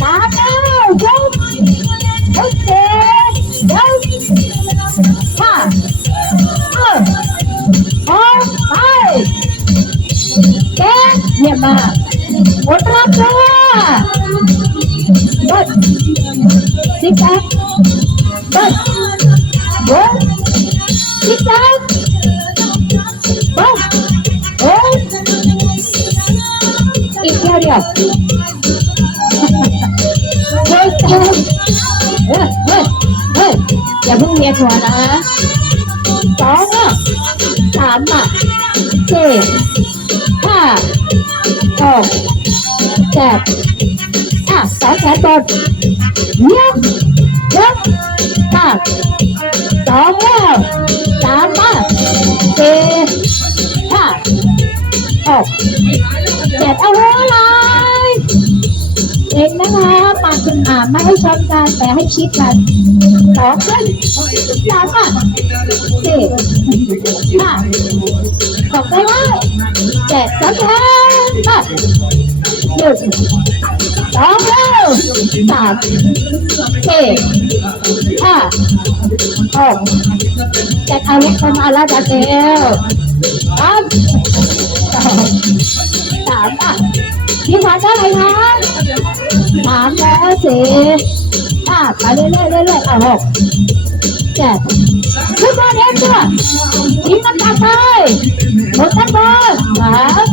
สามแล้วยก อีกแค่เฮ้ยเฮ้ยเฮ้ยเฮ้ยอย่าเพิ่งเรียกหัวนะสองอะสามอะสี่ห้าหกเจ็ดอะสองแขนบนเยี่ยมเยี่ยมอะสองแล้วสามอะสี่ห้าหกเจ็ดเอาไว้เลย เองนะคะปากคุณอ่าไม่ให้ชนกันแต่ให้ชิดกันสองขึ้นสามอะสี่ห้าหกไปเลยเจ็ดสองแขนมาหนึ่งสองแล้วสามสี่ห้าหกเจ็ดเอาล็กคนมาแล้วจะเอวสามสองสามอะ พี่ขวัญได้ไหมคะสามแล้วสี่ห้าไปเรื่อยเรื่อยๆอะหกเจ็ดขึ้นมาเด็กตัวทิ้งน้ำตาไปหมดทั้งหมดสาม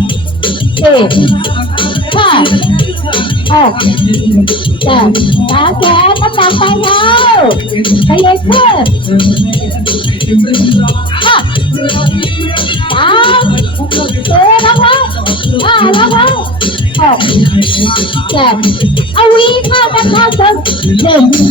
สี่ห้าหกเจ็ดขาแขนน้ำหนักไปแล้วไปเลยขึ้นห้า หกเจ็ดเอ